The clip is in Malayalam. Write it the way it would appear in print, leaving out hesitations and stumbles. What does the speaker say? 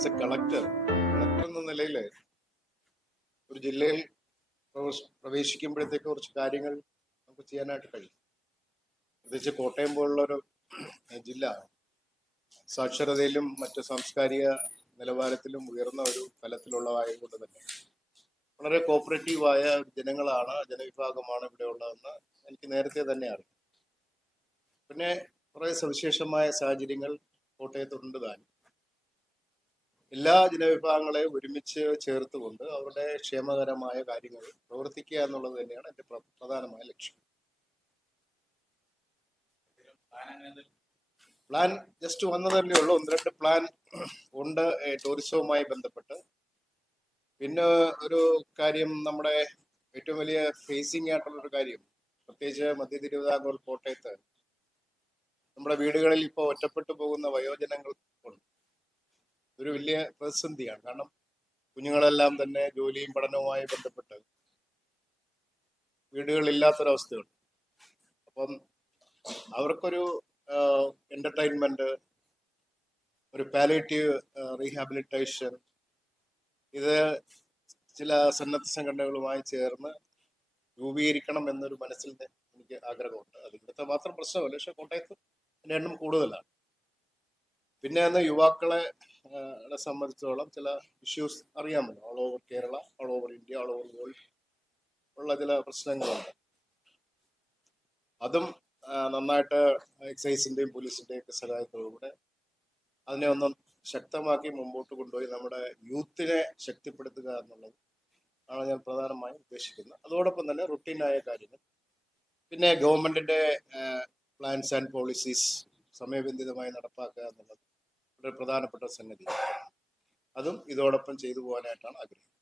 ആസ് എ കളക്ടർ എന്ന നിലയിൽ ഒരു ജില്ലയിൽ പ്രവേശിക്കുമ്പോഴത്തേക്ക് കുറച്ച് കാര്യങ്ങൾ നമുക്ക് ചെയ്യാനായിട്ട് കഴിയും. പ്രത്യേകിച്ച് കോട്ടയം പോലുള്ള ഒരു ജില്ല സാക്ഷരതയിലും മറ്റ് സാംസ്കാരിക നിലവാരത്തിലും ഉയർന്ന ഒരു തലത്തിലുള്ളതായതുകൊണ്ട് തന്നെ വളരെ കോപ്പറേറ്റീവായ ജനങ്ങളാണ്, ജനവിഭാഗമാണ് ഇവിടെ ഉള്ളതെന്ന് എനിക്ക് നേരത്തെ തന്നെ അറിയാം. പിന്നെ കുറേ സവിശേഷമായ സാഹചര്യങ്ങൾ കോട്ടയത്തുണ്ട് താനും. എല്ലാ ജനവിഭാഗങ്ങളെയും ഒരുമിച്ച് ചേർത്തുകൊണ്ട് അവരുടെ ക്ഷേമകരമായ കാര്യങ്ങൾ പ്രവർത്തിക്കുക എന്നുള്ളത് തന്നെയാണ് എൻ്റെ പ്രധാനമായ ലക്ഷ്യം. പ്ലാൻ ജസ്റ്റ് വന്നതല്ലേ ഉള്ളൂ. 1-2 പ്ലാൻ ഉണ്ട് ടൂറിസവുമായി ബന്ധപ്പെട്ട്. പിന്നെ ഒരു കാര്യം, നമ്മുടെ ഏറ്റവും വലിയ ഫേസിംഗ് ആയിട്ടുള്ളൊരു കാര്യം, പ്രത്യേകിച്ച് മധ്യ തിരുവിതാംകൂർ കോട്ടയത്ത് നമ്മുടെ വീടുകളിൽ ഇപ്പോൾ ഒറ്റപ്പെട്ടു പോകുന്ന വയോജനങ്ങൾ ഉണ്ട്. ഇതൊരു വലിയ പ്രതിസന്ധിയാണ്. കാരണം കുഞ്ഞുങ്ങളെല്ലാം തന്നെ ജോലിയും പഠനവുമായി ബന്ധപ്പെട്ട് വീടുകളില്ലാത്തൊരവസ്ഥയുണ്ട്. അപ്പം അവർക്കൊരു എന്റർടൈൻമെന്റ്, ഒരു പാലിയേറ്റീവ് റീഹാബിലിറ്റേഷൻ, ഇത് ചില സന്നദ്ധ സംഘടനകളുമായി ചേർന്ന് രൂപീകരിക്കണം എന്നൊരു മനസ്സിൽ എനിക്ക് ആഗ്രഹമുണ്ട്. അത് ഇവിടുത്തെ മാത്രം പ്രശ്നമല്ല, പക്ഷെ കോട്ടയത്ത് അതിൻ്റെ എണ്ണം കൂടുതലാണ്. പിന്നെ അന്ന് യുവാക്കളെ സംബന്ധിച്ചോളം ചില ഇഷ്യൂസ് അറിയാമല്ലോ. All over Kerala, all over India, all over world ഉള്ള ചില പ്രശ്നങ്ങളുണ്ട്. അതും നന്നായിട്ട് എക്സൈസിന്റെയും പോലീസിന്റെയും ഒക്കെ സഹായത്തോടുകൂടെ അതിനെ ഒന്നും ശക്തമാക്കി മുമ്പോട്ട് കൊണ്ടുപോയി നമ്മുടെ യൂത്തിനെ ശക്തിപ്പെടുത്തുക എന്നുള്ളത് ആണ് ഞാൻ പ്രധാനമായും ഉദ്ദേശിക്കുന്നത്. അതോടൊപ്പം തന്നെ റുട്ടീനായ കാര്യങ്ങൾ, പിന്നെ ഗവൺമെന്റിന്റെ പ്ലാൻസ് ആൻഡ് പോളിസീസ് സമയബന്ധിതമായി നടപ്പാക്കുക എന്നുള്ളത് ഒരു പ്രധാനപ്പെട്ട സംഗതി. അതും ഇതോടൊപ്പം ചെയ്തു പോകാനായിട്ടാണ് ആഗ്രഹിക്കുന്നത്.